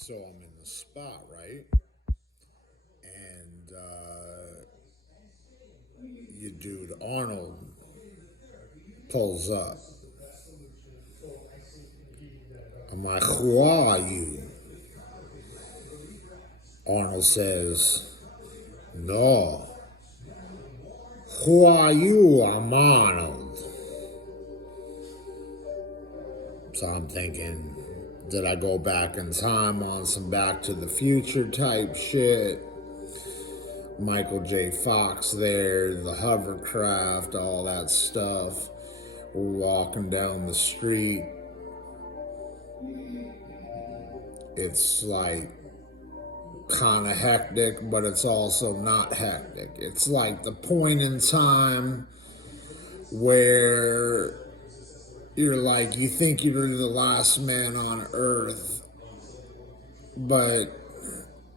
So I'm in the spot, right? And your dude Arnold pulls up. I'm like, who are you? Arnold says, no. Who are you? I'm Arnold. So I'm thinking, did I go back in time on some Back to the Future type shit? Michael J. Fox there, the hovercraft, all that stuff. We're walking down the street. It's like kind of hectic, but it's also not hectic. It's like the point in time where you're like, you think you're the last man on earth, but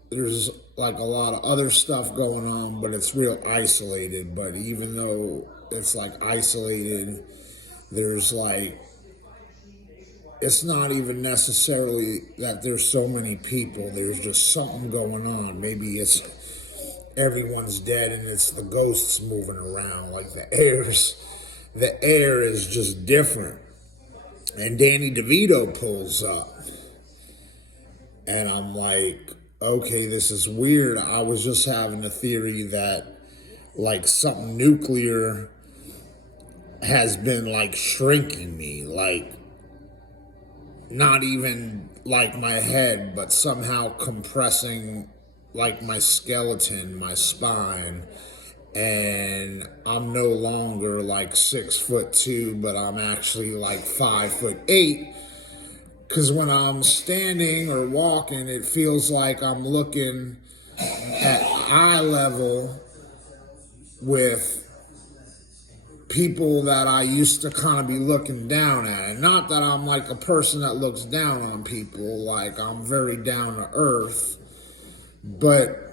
there's like a lot of other stuff going on, but it's real isolated. But even though it's like isolated, there's like, it's not even necessarily that there's so many people. There's just something going on. Maybe it's everyone's dead and it's the ghosts moving around. Like the air is just different. And Danny DeVito pulls up. And I'm like, okay, this is weird. I was just having a theory that like something nuclear has been like shrinking me. Like not even like my head, but somehow compressing like my skeleton, my spine. And I'm no longer like 6'2", but I'm actually like 5'8". Because when I'm standing or walking, it feels like I'm looking at eye level with people that I used to kind of be looking down at. And not that I'm like a person that looks down on people, like I'm very down to earth, but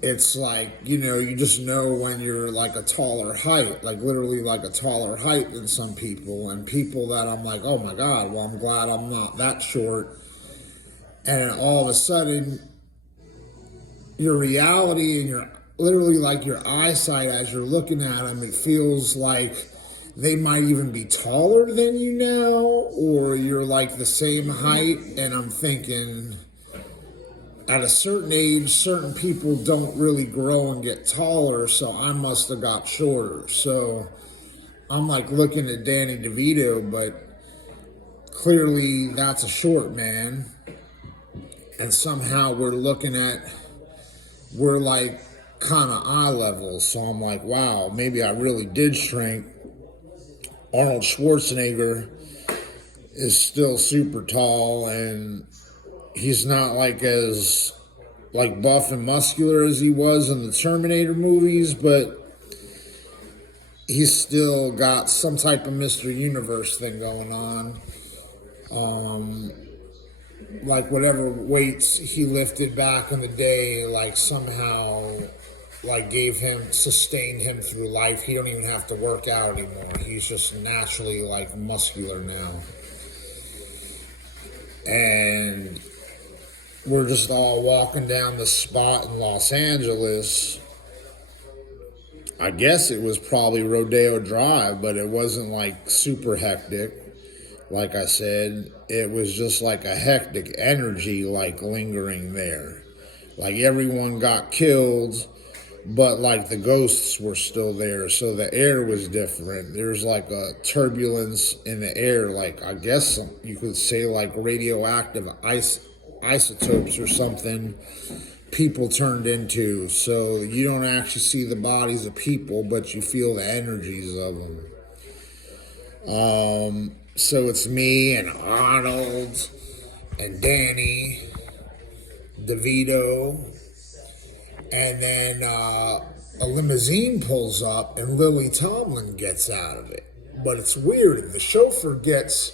it's like, you just know when you're like a taller height, like literally like a taller height than some people, and people that I'm like, oh my God, well, I'm glad I'm not that short. And all of a sudden, your reality and your literally like your eyesight as you're looking at them, it feels like they might even be taller than you now, or you're like the same height. And I'm thinking, at a certain age, certain people don't really grow and get taller, so I must have got shorter. So I'm like looking at Danny DeVito, but clearly that's a short man. And somehow we're like kind of eye level. So I'm like, wow, maybe I really did shrink. Arnold Schwarzenegger is still super tall, and he's not like as like buff and muscular as he was in the Terminator movies, but he's still got some type of Mr. Universe thing going on. Like whatever weights he lifted back in the day, like somehow like sustained him through life. He don't even have to work out anymore. He's just naturally like muscular now. And we're just all walking down the spot in Los Angeles. I guess it was probably Rodeo Drive, but it wasn't like super hectic. Like I said, it was just like a hectic energy like lingering there. Like everyone got killed, but like the ghosts were still there. So the air was different. There's like a turbulence in the air. Like I guess you could say like radioactive isotopes or something people turned into. So you don't actually see the bodies of people, but you feel the energies of them. So it's me and Arnold and Danny DeVito, and then a limousine pulls up and Lilly Tomlin gets out of it. But it's weird. The chauffeur gets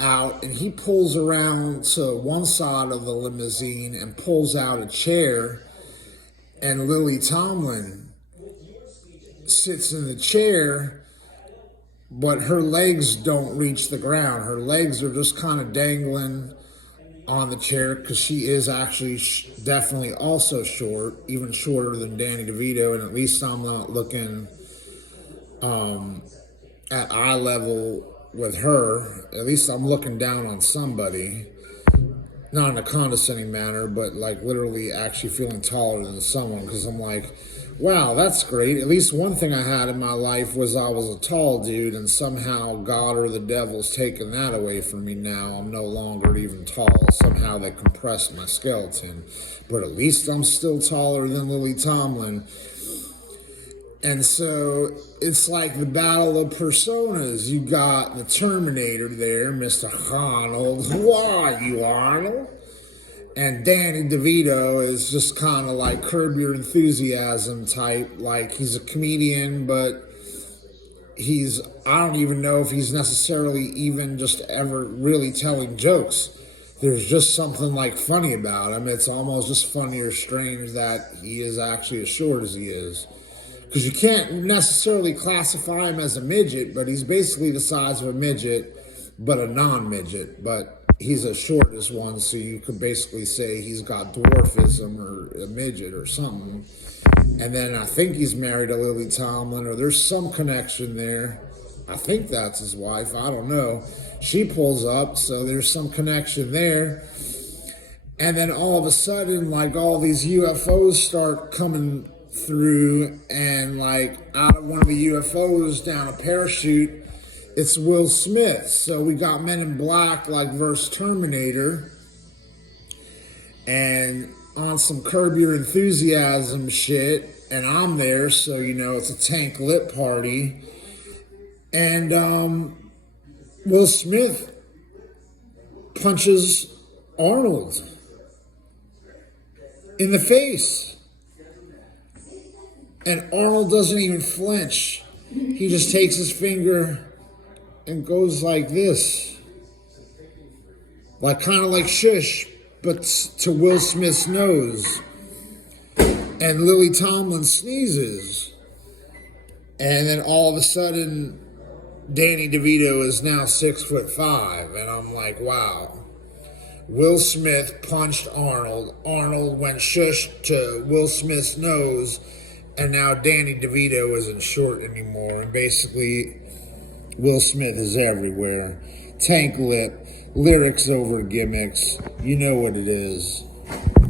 out and he pulls around to one side of the limousine and pulls out a chair, and Lilly Tomlin sits in the chair, but her legs don't reach the ground. Her legs are just kind of dangling on the chair because she is actually definitely also short, even shorter than Danny DeVito, and at least I'm not looking at eye level with her. At least I'm looking down on somebody, not in a condescending manner, but like literally actually feeling taller than someone because I'm like, wow, that's great. At least one thing I had in my life was I was a tall dude, and somehow God or the devil's taken that away from me now. I'm no longer even tall. Somehow they compressed my skeleton. But at least I'm still taller than Lilly Tomlin. And so it's like the battle of personas. You got the Terminator there, Mr. Arnold. Who are you, Arnold? And Danny DeVito is just kind of like Curb Your Enthusiasm type. Like he's a comedian, but I don't even know if he's necessarily even just ever really telling jokes. There's just something like funny about him. It's almost just funny or strange that he is actually as short as he is. Because you can't necessarily classify him as a midget, but he's basically the size of a midget, but a non-midget. But he's as short as one, so you could basically say he's got dwarfism or a midget or something. And then I think he's married to Lilly Tomlin, or there's some connection there. I think that's his wife. I don't know. She pulls up, so there's some connection there. And then all of a sudden, like all these UFOs start coming through, and like out of one of the UFOs down a parachute, it's Will Smith. So we got Men in Black like versus Terminator, and on some Curb Your Enthusiasm shit, and I'm there, so you know it's a Tank Lipp party, and Will Smith punches Arnold in the face. And Arnold doesn't even flinch. He just takes his finger and goes like this. Like kind of like shush, but to Will Smith's nose. And Lilly Tomlin sneezes. And then all of a sudden, Danny DeVito is now 6'5". And I'm like, wow. Will Smith punched Arnold. Arnold went shush to Will Smith's nose. And now Danny DeVito isn't short anymore. And basically, Will Smith is everywhere. Tank Lipp, lyrics over gimmicks. You know what it is.